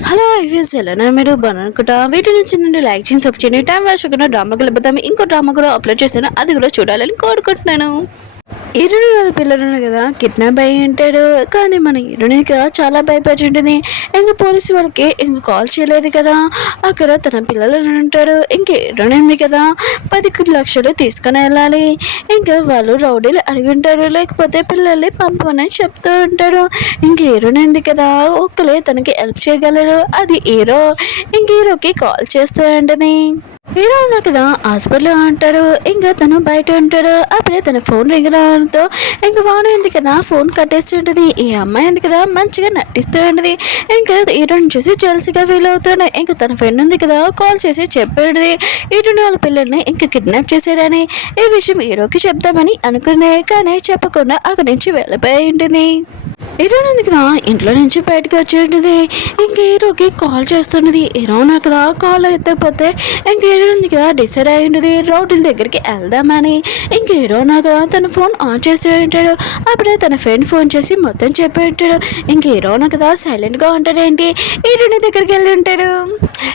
Hello IVS ఎలా మీరు బాగునుకుంటా వీటి నుంచి నుండి లైక్ చేసి సబ్ చేయండి. టైం వేస్ట్ చేయకుండా డ్రామా వెళ్ళిపోతాము. ఇంకో డ్రామా కూడా అప్లోడ్ చేశాను, అది కూడా చూడాలని కోరుకుంటున్నాను. ఇరుని వాళ్ళ పిల్లలు కదా కిడ్నాప్ అయ్యి ఉంటాడు. కానీ మన ఇరునిగా చాలా భయపడి ఉంటుంది. ఇంకా పోలీసు వాళ్ళకి ఇంక కాల్ చేయలేదు కదా, అక్కడ తన పిల్లలు ఉంటాడు. ఇంక ఇరుని ఉంది కదా 10 లక్షలు తీసుకుని వెళ్ళాలి. ఇంకా వాళ్ళు రౌడీలు అడిగి ఉంటారు, లేకపోతే పిల్లల్ని పంపమని చెప్తూ ఉంటాడు. ఇంక ఇరుని ఉంది కదా ఒక్కలే తనకి హెల్ప్ చేయగలరు, అది హీరో. ఇంక హీరోకి కాల్ చేస్తూ ఉంటుంది. హీరో ఉన్నా కదా హాస్పిటల్లో అంటాడు. ఇంకా తను బయట ఉంటాడు. అప్పుడే తన ఫోన్ రింగ్ రావడంతో ఇంకా వాన ఉంది కదా ఫోన్ కట్టేస్తూ ఉంటుంది. ఈ అమ్మాయి ఉంది కదా మంచిగా నటిస్తూ ఉంటుంది. ఇంకా హీరోని చూసి జెల్సీగా ఫీల్ అవుతాడు. ఇంకా తన ఫ్రెండ్ ఉంది కదా కాల్ చేసి చెప్పాడు హీరోని వాళ్ళ పిల్లల్ని ఇంకా కిడ్నాప్ చేశాడని. ఈ విషయం హీరోకి చెప్దామని అనుకుంది, కానీ చెప్పకుండా అక్కడి నుంచి వెళ్ళిపోయి ఉంటుంది. హీరో ఉంది కదా ఇంట్లో నుంచి బయటకు వచ్చి ఉంటుంది. ఇంక హీరోకి కాల్ చేస్తున్నది. హీరో ఉన్నారు కదా కాల్ ఎత్తకపోతే ఇంక హీరో ఉంది కదా డిసైడ్ అయి ఉంటుంది రౌడీల దగ్గరికి వెళ్దామని. ఇంక హీరో ఉన్నారు కదా తన ఫోన్ ఆన్ చేసి ఉంటాడు. అప్పుడే తన ఫ్రెండ్ ఫోన్ చేసి మొత్తం చెప్పి ఉంటాడు. ఇంక హీరో ఉన్నారు కదా సైలెంట్గా ఉంటాడేంటి, హీరోని దగ్గరికి వెళ్ళి ఉంటాడు.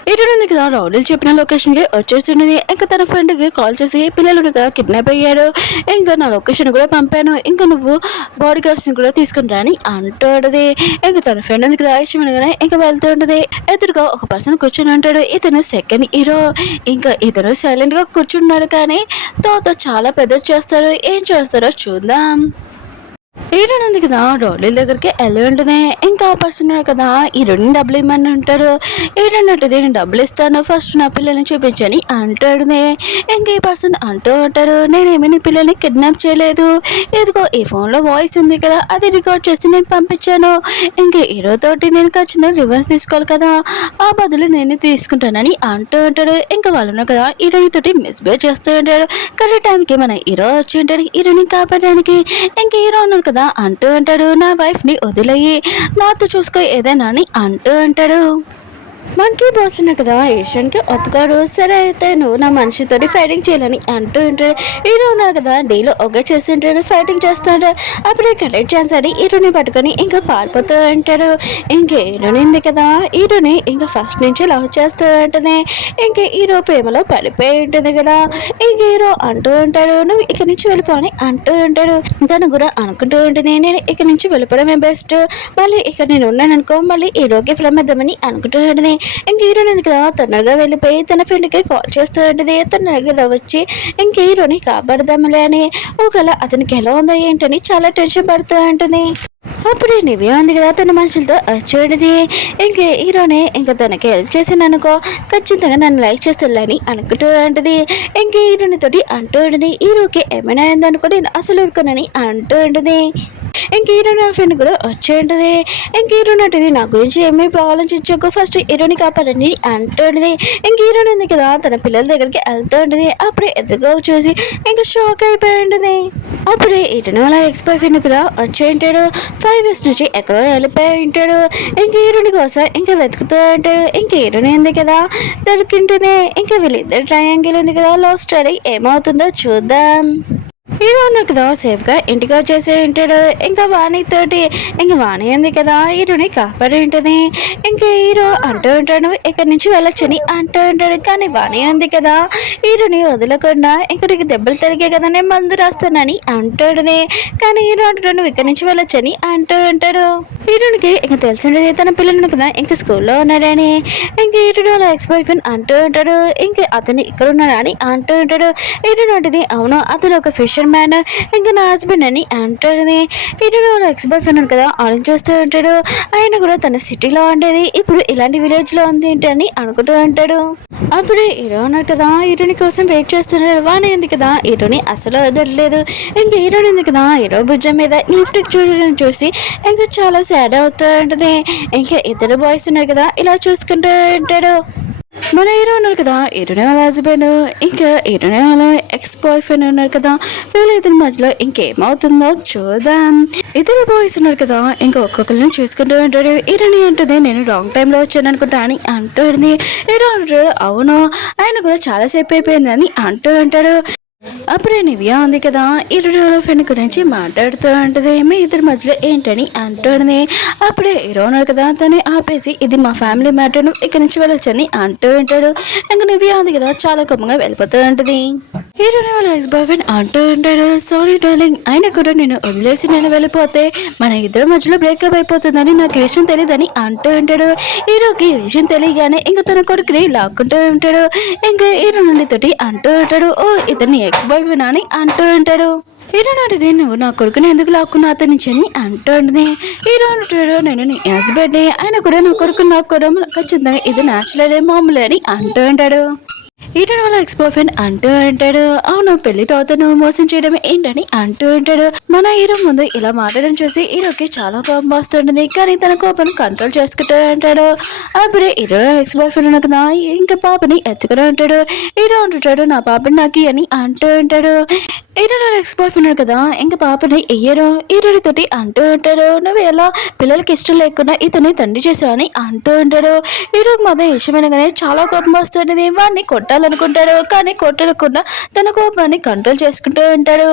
హీరో ఉంది కదా రౌడీలు చెప్పిన లొకేషన్కి వచ్చేస్తున్నది. ఇంకా తన ఫ్రెండ్కి కాల్ చేసి పిల్లలు కదా కిడ్నాప్ అయ్యాడు, ఇంకా నా లొకేషన్ కూడా పంపాను, ఇంకా నువ్వు బాడీ గార్డ్స్ని కూడా తీసుకుని రాని అంటాడుది. ఇంకా తన ఫ్రెండ్ ఉంది కదా ఇష్టమనగానే ఇంకా వెళ్తూ ఉంటుంది. ఎదురుగా ఒక పర్సన్ కూర్చొని ఉంటాడు. ఇతను సెకండ్ హీరో. ఇంకా ఇతను సైలెంట్ గా కూర్చున్నాడు, కానీ తర్వాత చాలా పెద్ద చేస్తారు. ఏం చేస్తారో చూద్దాం. హీరోయిన్ ఉంది కదా రౌడీల దగ్గరికి వెళ్ళి ఉంటుంది. ఇంకా పర్సన్ కదా హీరోయిన్ డబ్బులు ఇమ్మని ఉంటాడు. హీరోయిన్ అంటే నేను డబ్బులు ఇస్తాను, ఫస్ట్ నా పిల్లల్ని చూపించని అంటాడు. ఇంకా ఈ పర్సన్ అంటూ ఉంటాడు, నేనేమి నీ పిల్లల్ని కిడ్నాప్ చేయలేదు, ఇదిగో ఈ ఫోన్లో వాయిస్ ఉంది కదా అది రికార్డ్ చేసి నేను పంపించాను. ఇంకా హీరో తోటి నేను ఖచ్చితంగా రివర్స్ తీసుకోవాలి కదా, ఆ బదులు నేను తీసుకుంటానని అంటూ ఉంటాడు. ఇంకా వాళ్ళు కదా హీరోయిన్ తోటి మిస్బిహేవ్ చేస్తూ ఉంటాడు. కరెక్ట్ టైంకి మన హీరో వచ్చి ఉంటాడు హీరోని కాపాడడానికి. ఇంకా హీరో ఉన్నాడు కదా అంటూ అంటాడు, నా వైఫ్ ని వదిలేయి, నాతో చూసుకో ఏదైనా అని అంటూ అంటాడు. మంకీ బాస్ ఉన్నా కదా ఏషియన్కి ఒప్పుకోడు. సరే అయితే నువ్వు నా మనిషితోటి ఫైటింగ్ చేయాలని అంటూ ఉంటాడు. హీరో ఉన్నారు కదా డీలో ఒకే చేస్తుంటాడు, ఫైటింగ్ చేస్తుంటాడు. అప్పుడే కరెక్ట్ ఛాన్స్ అని హీరోని పట్టుకొని ఇంకా పారిపోతూ ఉంటాడు. ఇంక హీరోని ఉంది కదా హీరోని ఇంకా ఫస్ట్ నుంచి లవ్ చేస్తూ ఉంటుంది. ఇంక హీరో ప్రేమలో పడిపోయి ఉంటుంది కదా. ఇంక హీరో అంటూ ఉంటాడు, నువ్వు ఇక్కడి నుంచి వెళ్ళిపోని అంటూ ఉంటాడు. తను కూడా అనుకుంటూ ఉంటుంది, నేను ఇక్కడి నుంచి వెళ్ళిపోవడమే బెస్ట్, మళ్ళీ ఇక్కడ నేను ఉన్నాను అనుకో మళ్ళీ హీరోకి ప్రమాదమని అనుకుంటూ ఉంటుంది. ఇంక హీరోని కదా తొందరగా వెళ్ళిపోయి తన ఫ్రెండ్కి కాల్ చేస్తూ ఉంటుంది. తొందరగా వచ్చి ఇంక హీరోని కాపాడదామలే అని. ఒకవేళ అతనికి ఎలా ఉందో ఏంటని చాలా టెన్షన్ పడుతూ ఉంటుంది. అప్పుడే నివ్య ఉంది కదా తన మనుషులతో వచ్చేది. ఇంక హీరోనే ఇంకా తనకి హెల్ప్ చేసాను అనుకో ఖచ్చితంగా నన్ను లైక్ చేస్తాలని అనుకుంటూ ఉంటుంది. ఇంక హీరోని తోటి అంటూ ఉంటుంది, హీరోకి ఏమైనా అయిందనుకో నేను అసలు ఊరుకోనని అంటూ ఉంటుంది. ఇంక హీరో నా ఫ్రెండ్ కూడా వచ్చి ఉంటుంది. ఇంక హీరో నటిది నా గురించి ఏమీ ఆలోచించకు, ఫస్ట్ హీరోని కాపాడండి అంటూ ఉంటుంది. ఇంక హీరోని ఉంది కదా తన పిల్లల దగ్గరికి వెళ్తూ ఉంటుంది. అప్పుడే ఎదురుగా చూసి ఇంకా షాక్ అయిపోయి ఉంటుంది. అప్పుడే హీరోని వాళ్ళ ఎక్స్ బాయ్ ఫ్రెండ్ కూడా వచ్చి ఉంటాడు. 5 years నుంచి ఎక్కడో వెళ్ళిపోయి ఉంటాడు. ఇంక హీరోని కోసం ఇంకా వెతుకుతూ ఉంటాడు. ఇంక హీరోని ఉంది కదా దొరికింటుంది. ఇంకా వీళ్ళిద్దరు ట్రయాంగిల్ ఉంది కదా లవ్ స్టోరీ ఏమవుతుందో చూద్దాం. హీరో ఉన్నారు కదా సేఫ్ గా ఇంటికి వచ్చేసి ఉంటాడు. ఇంకా వాణి తోటి ఇంకా వాణి ఉంది కదా హీరోని కాపాడి ఉంటుంది. ఇంకా హీరో అంటూ ఉంటాడు ఇక్కడి నుంచి వెళ్ళొచ్చని అంటూ ఉంటాడు. కానీ వాణి ఉంది కదా హీరోని వదలకుండా ఇక్కడికి దెబ్బలు తరిగే కదా నేను మందు రాస్తానని అంటాడు. కానీ హీరో అంటాడు నువ్వు ఇక్కడి నుంచి వెళ్ళొచ్చని అంటూ ఉంటాడు. హీరోనికి ఇంకా తెలిసిండేది తన పిల్లలను కదా ఇంకా స్కూల్లో ఉన్నాడని. ఇంక హీరోని వాళ్ళ ఎక్స్ బాయ్ ఫ్రెండ్ అంటూ ఉంటాడు ఇంకా అతను ఇక్కడ ఉన్నాడని అంటూ ఉంటాడు. హీరోని అంటది అవును అతను ఒక ఫిషర్ మ్యాన్ ఇంకా నా హస్బెండ్ అని అంటాడు. హీరోని వాళ్ళ ఎక్స్ బాయ్ ఫ్రెండ్ కదా ఆలోచిస్తూ ఉంటాడు. ఆయన కూడా తన సిటీలో ఉండేది ఇప్పుడు ఇలాంటి విలేజ్ లో ఉంది ఏంటి అని అనుకుంటూ ఉంటాడు. అప్పుడే హీరో ఉన్నారు కదా హీరోని కోసం వెయిట్ చేస్తున్నాడు. వాణి ఉంది కదా హీరోని అసలు వదలలేదు. ఇంకా హీరోని ఉంది కదా హీరో భుజం మీద లిఫ్ట్ చూడడం చూసి ఇంకా చాలా సాడ్ అవుతూ ఉంటుంది. ఇంకా ఇద్దరు బాయ్స్ ఉన్నారు కదా ఇలా చూసుకుంటూ ఉంటాడు. మన హీరో ఉన్నారు కదా హీరోనే వాళ్ళ హస్బెండ్ ఇంకా హీరోనే వాళ్ళ ఎక్స్ బాయ్ ఫ్రెండ్ ఉన్నారు కదా వీళ్ళిద్దరి మధ్యలో ఇంకేమవుతుందో చూద్దాం. ఇద్దరు బాయ్స్ ఉన్నారు కదా ఇంకా ఒక్కొక్కరిని చూసుకుంటూ ఉంటాడు. హీరోని అంటుంది నేను రాంగ్ టైంలో వచ్చాను అనుకుంటా అని అంటుంది. హీరో అంటాడు అవును ఆయన కూడా చాలా సేపు అయిపోయిందని అంటూ ఉంటాడు. అప్పుడే నివ్య ఉంది కదా హీరో ఫ్రెండ్ గురించి మాట్లాడుతూ ఉంటుంది. మీ ఇద్దరి మధ్యలో ఏంటని అంటుంది. అప్పుడే హీరో ఉన్నాడు కదా తను ఆపేసి ఇది మా ఫ్యామిలీ మ్యాటర్ ఇక్కడి నుంచి వెళ్ళొచ్చని అంటూ ఉంటాడు. ఇంకా నివ్య ఉంది కదా చాలా కోపంగా వెళ్ళిపోతూ ఉంటుంది. హీరో వాళ్ళ ఎక్స్ బాయ్ ఫ్రెండ్ అంటూ ఉంటాడు సారీ డార్లింగ్ అయినా కూడా నేను వదిలేసి నేను వెళ్ళిపోతే మన ఇద్దరి మధ్యలో బ్రేకప్ అయిపోతుందని నాకు విషయం తెలియదని అంటూ ఉంటాడు. హీరోకి ఈ విషయం తెలియగానే ఇంకా తన కొడుకుని లాక్కుంటూ ఉంటాడు. ఇంకా హీరో నుండి తోటి అంటూ ఉంటాడు ఓ ఇతన్ని ఎక్స్ బాయ్ ఫ్రెండ్ అని అంటూ ఉంటాడు. హీరో నాటిది నువ్వు నా కొడుకుని ఎందుకు లాక్కున్నా అతని నుంచి అని అంటూ ఉంటుంది. హీరో అంటాడు నేను నీ హస్బెండ్ ఆయన కూడా నా కొడుకుని లాక్కోవడం ఖచ్చితంగా ఇది న్యాచురల్ మామూలు అని అంటూ ఉంటాడు. హీరో వాళ్ళ ఎక్స్ బాయ్ ఫ్రెండ్ అంటూ ఉంటాడు అవును పెళ్లితో అతను మోసం చేయడం ఏంటని అంటూ ఉంటాడు. మన హీరో ముందు ఇలా మాట్లాడడం చూసి హీరోకి చాలా కోపం వస్తుంటుంది. కానీ తన కోపం కంట్రోల్ చేసుకుంటూ ఉంటాడు. అప్పుడే హీరో ఎక్స్ బాయ్ ఫ్రెండ్ కదా ఇంకా పాపని ఎత్తుకుని ఉంటాడు. హీరో అంటుంటాడు నా పాపని నాకి అని అంటూ ఉంటాడు. హీరో ఎక్స్ బాయ్ ఫ్రెండ్ కదా ఇంకా పాపని హీరోడి తోటి అంటూ ఉంటాడు నువ్వు ఎలా పిల్లలకి ఇష్టం లేకుండా ఇతన్ని తండ్రి చేసావని అంటూ ఉంటాడు. హీరోకి మాత్రం ఇష్టమైనగానే చాలా కోపం వస్తుంది. వాడిని కొట్టాలనుకుంటాడు కానీ కొట్టకుండా తన కోపాన్ని కంట్రోల్ చేసుకుంటూ ఉంటాడు.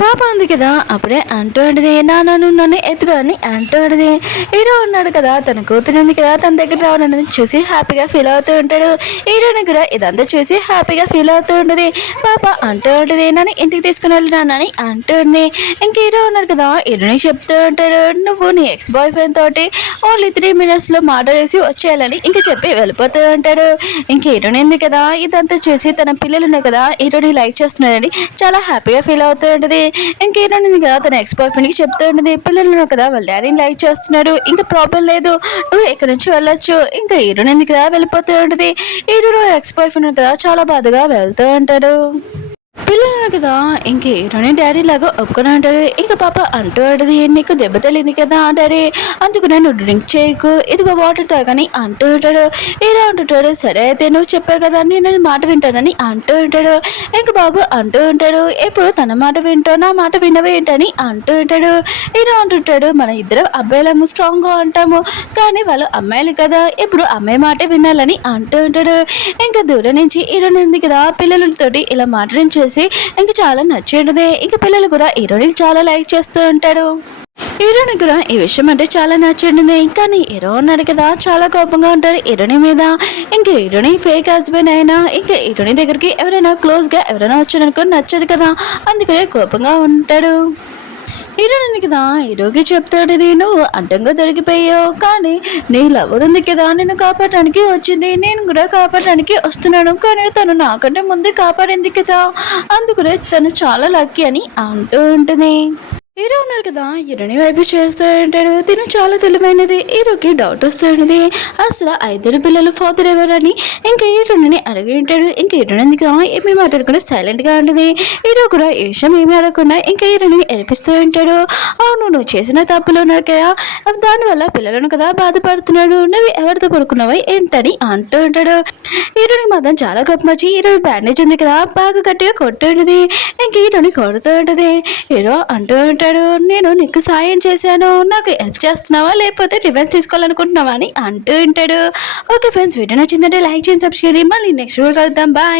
పాప ఉంది కదా అప్పుడే అంటూ ఉంటుంది నన్ను ఎత్తుకొని అంటూ ఉంటుంది. హీరో ఉన్నాడు కదా తన కూతురు ఉంది కదా తన దగ్గర రావడం చూసి హ్యాపీగా ఫీల్ అవుతూ ఉంటాడు. హీరోని కూడా ఇదంతా చూసి హ్యాపీగా ఫీల్ అవుతూ ఉంటుంది. పాప అంటూ ఉంటుంది నన్ను ఇంటికి తీసుకుని వెళ్ళినానని అంటుంది. ఇంక హీరో ఉన్నాడు కదా హీరోని చెప్తూ ఉంటాడు నువ్వు నీ ఎక్స్ బాయ్ ఫ్రెండ్ తోటి ఓన్లీ 3 minutes మాట్లాడేసి వచ్చేయాలని ఇంక చెప్పి వెళ్ళిపోతూ ఉంటాడు. ఇంక హీరోని ఉంది కదా ఇదంతా చూసి తన పిల్లలు ఉన్నాయి కదా హీరోని లైక్ చేస్తున్నాడని చాలా హ్యాపీగా ఫీల్ అవుతూ ఉంటుంది. ఇంకేనండి కదా తన ఎక్స్ బాయ్ ఫ్రెండ్కి చెప్తూ ఉంటుంది పిల్లలు కదా వాళ్ళ డాడీని లైక్ చేస్తున్నాడు ఇంకా ప్రాబ్లం లేదు నువ్వు ఎక్కడి నుంచి వెళ్ళొచ్చు ఇంకా హీరోని ఎందుకు కదా వెళ్ళిపోతూ ఉంటుంది. హీరో ఎక్స్ బాయ్ ఫ్రెండ్ కదా చాలా బాధగా వెళ్తూ ఉంటాడు. పిల్లలు కదా ఇంక హీరోని డాడీ లాగా ఒప్పుకొని అంటాడు. ఇంకా పాప అంటూ ఉంటుంది నీకు దెబ్బ తెలియదు కదా డాడీ అందుకు నేను డ్రింక్ చేయకు ఇదిగో వాటర్ తాగని అంటూ ఉంటాడు. హీరో అంటుంటాడు సరే అయితే నువ్వు చెప్పావు కదా నేను మాట వింటానని అంటూ ఉంటాడు. ఇంక బాబు అంటూ ఉంటాడు ఎప్పుడు తన మాట వింటావు నా మాట వినవే ఏంటని అంటూ ఉంటాడు. హీరో అంటుంటాడు మన ఇద్దరం అబ్బాయిలము స్ట్రాంగ్గా ఉంటాము కానీ వాళ్ళు అమ్మాయిలు కదా ఎప్పుడు అమ్మాయి మాట వినాలని అంటూ ఉంటాడు. ఇంకా దూరం నుంచి హీరోని ఉంది కదా పిల్లలతోటి ఇలా మాట్లాడి చేసి ఇంకా చాలా నచ్చేది. ఇంకా పిల్లలు కూడా హీరోని చాలా లైక్ చేస్తూ ఉంటాడు. హీరోని కూడా ఈ విషయం అంటే చాలా నచ్చింది. కానీ హీరో ఉన్నాడు కదా చాలా కోపంగా ఉంటాడు హీరోని మీద. ఇంకా హీరోని ఫేక్ హస్బెండ్ అయినా ఇంకా హీరోని దగ్గరికి ఎవరైనా క్లోజ్గా ఎవరైనా వచ్చారనుకో నచ్చదు కదా అందుకనే కోపంగా ఉంటాడు. హీరోని ఉంది కదా హీరోకి చెప్తాడు నువ్వు అడ్డంగా దొరికిపోయావు కానీ నీ లవర్ ఉంది కదా నేను కాపాడడానికి వచ్చింది నేను కూడా కాపాడడానికి వస్తున్నాను కానీ తను నాకంటే ముందే కాపాడింది కదా అందుకనే తను చాలా లక్కీ అని అంటూ ఉంటుంది. హీరో ఉన్నాడు కదా హీరోని వైపు చేస్తూ ఉంటాడు తిను చాలా తెలివైనది. హీరోకి డౌట్ వస్తూ ఉంటుంది అసలు 5 పిల్లలు ఫాదర్ ఎవరని ఇంకా హీరోని అడిగి ఉంటాడు. ఇంకా హీరోని ఎందుకు ఏమీ మాట్లాడకుండా సైలెంట్గా ఉంటుంది. హీరో కూడా ఈ విషయం ఏమీ అడగకుండా ఇంకా హీరోని ఏడిపిస్తూ ఉంటాడు. అవును నువ్వు చేసిన తప్పులు ఉన్నాడు కదా దానివల్ల పిల్లలను కదా బాధపడుతున్నాడు నువ్వు ఎవరితో పడుకున్నావా ఏంటని అంటూ ఉంటాడు. హీరోని మాత్రం చాలా కోపం వచ్చి హీరోని బ్యాండేజ్ ఉంది కదా బాగా గట్టిగా కొట్టు ఉంటుంది. ఇంక హీరోని కొడుతూ ఉంటుంది. హీరో అంటూ ఉంటాడు నేను నీకు సాయం చేశాను నాకు హెల్ప్ చేస్తున్నావా లేకపోతే రివెంజ్ తీసుకోవాలనుకుంటున్నావా అని అంటూ ఉంటాడు. ఓకే ఫ్రెండ్స్ వీడియో నచ్చిందంటే లైక్ చేయండి సబ్స్క్రైబ్ చేయండి మళ్ళీ నెక్స్ట్ వీడియో కలుద్దాం బాయ్.